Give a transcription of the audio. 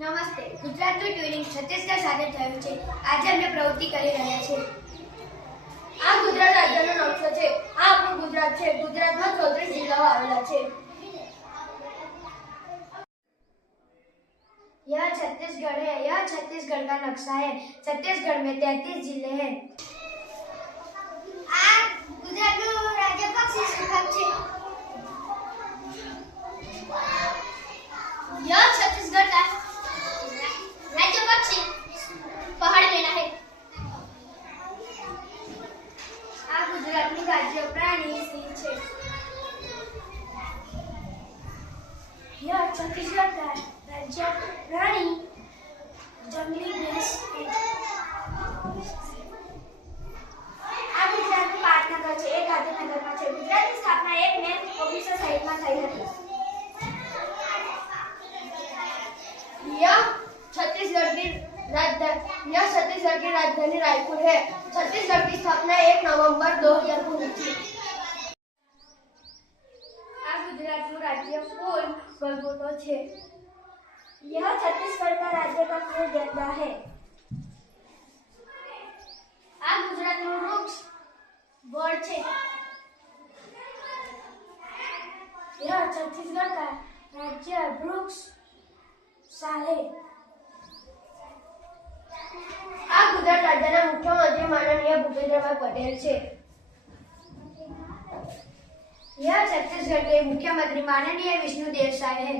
નમસ્તે. ગુજરાતનું ટ્યુનિંગ છત્તીસગઢ સાથે થયું છે. આજે અમે પ્રવૃત્તિ કરી રહ્યા છીએ. આ ગુજરાત રાજ્યનો નકશો છે. આ આપણું ગુજરાત છે. ગુજરાતમાં 34 જિલ્લાઓ આવેલા છે. यह छत्तीसगढ़ है. यह छत्तीसगढ़ का नक्शा है. छत्तीसगढ़ में 33 जिले हैं. આ ગુજરાતનું રાજ્ય પક્ષી વિભાગ છે. यह छत्तीसगढ़ का राज्य पक्षी पहाड़ मेला है. આ ગુજરાતનું રાજ્ય પ્રાણી સિંહ છે. यह छत्तीसगढ़ का राज्य प्राणी जंगली भैंस है. આ ગુજરાતનું પાટનગર છે. એ ગાંધીનગરમાં છે. ગુજરાતની સ્થાપના 1 મે 1960 માં થઈ હતી. यह छत्तीसगढ़ की राजधानी रायपुर है. छत्तीसगढ़ की स्थापना 1 नवंबर 2000 को हुई थी. આ ગુજરાતનું રાજ્ય કુલ ભૂગોળ છે. यह छत्तीसगढ़ का राज्य का कुल गेंदा है. આ ગુજરાતનું વૃક્ષ વડ છે. यह छत्तीसगढ़ का राज्य वृक्ष साल है. આ ગુજરાત રાજ્યના મુખ્યમંત્રી માનનીય ભૂપેન્દ્રભાઈ પટેલ છે. यह छत्तीसगढ़ के मुख्यमंत्री माननीय विष्णुदेव साय है.